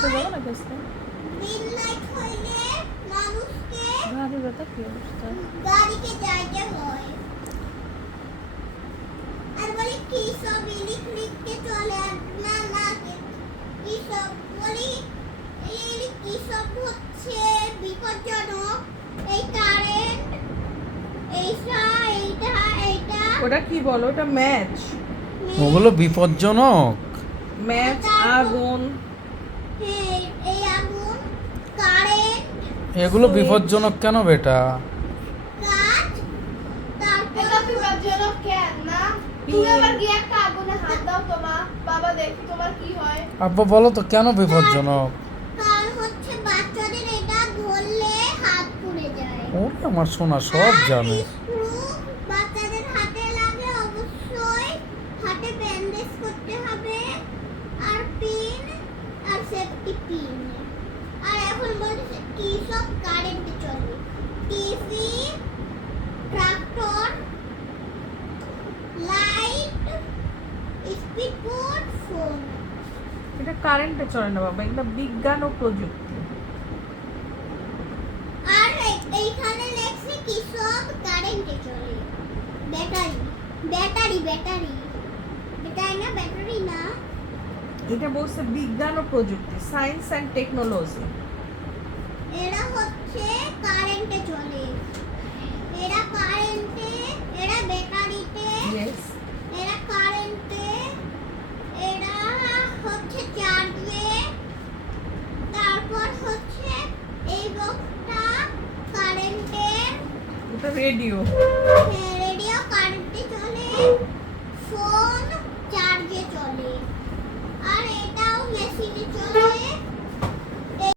তো যাবো না কাছে গ্রিন লাইট হইলে মানুষকে ঘাড়ে ব্যথা কি অবস্থা গাড়িতে যাইতে হয়। আর বলি কি সব ইলেকট্রিককে চলে না না কি সব বলি এই কি সব হচ্ছে বিপজ্জনক এই কারেন্ট এইটা ওটা কি বলো ওটা ম্যাচ ওগুলো বিপজ্জনক। ম্যাচ আগুন হ্যাঁ এই আগুন কারেন্ট এগুলো বিপজ্জনক কেন বেটা? কাজ তারপর এটা বিপজ্জনক কেন না? তুমি আবার গিয়ে একটা আগুনে হাত দাও তোমা, বাবা দেখি তোমার কি হয়। আব্বা বলো তো কেন বিপজ্জনক? কারণ হচ্ছে বাচ্চাদের এটা ধরলে হাত পুড়ে যায়। ওরে আমার সোনা সব জানে। স্ক্রু বাচ্চাদের হাতে লাগে অবশ্যই হাতে ব্যান্ডেজ করতে হবে আর পিন আর সেফটি পিন। আর এখন বলছে কি সব কারেন্টে চলে TV tractor light speedboat phone. এটা কারেন্টে চলে না বাবা এটা বিজ্ঞান ও প্রযুক্তি আর এইখানে লেখছে কি সব কারেন্টে চলে ব্যাটারি ব্যাটারি ব্যাটারি এটাই না ব্যাটারি না এটা বলছে বিজ্ঞান ও প্রযুক্তি সায়েন্স অ্যান্ড টেকনোলজি এরা হচ্ছে কারেন্টে চলে এরা কারেন্টে এরা ব্যাটারিতে ইয়েস এরা কারেন্টে এরা হচ্ছে চার্জে তারপর হচ্ছে এই বক্সটা কারেন্টের এটা রেডিও রেডিও কারেন্টে চলে ফোন চার্জে চলে আর এটাও মেশিনে চলে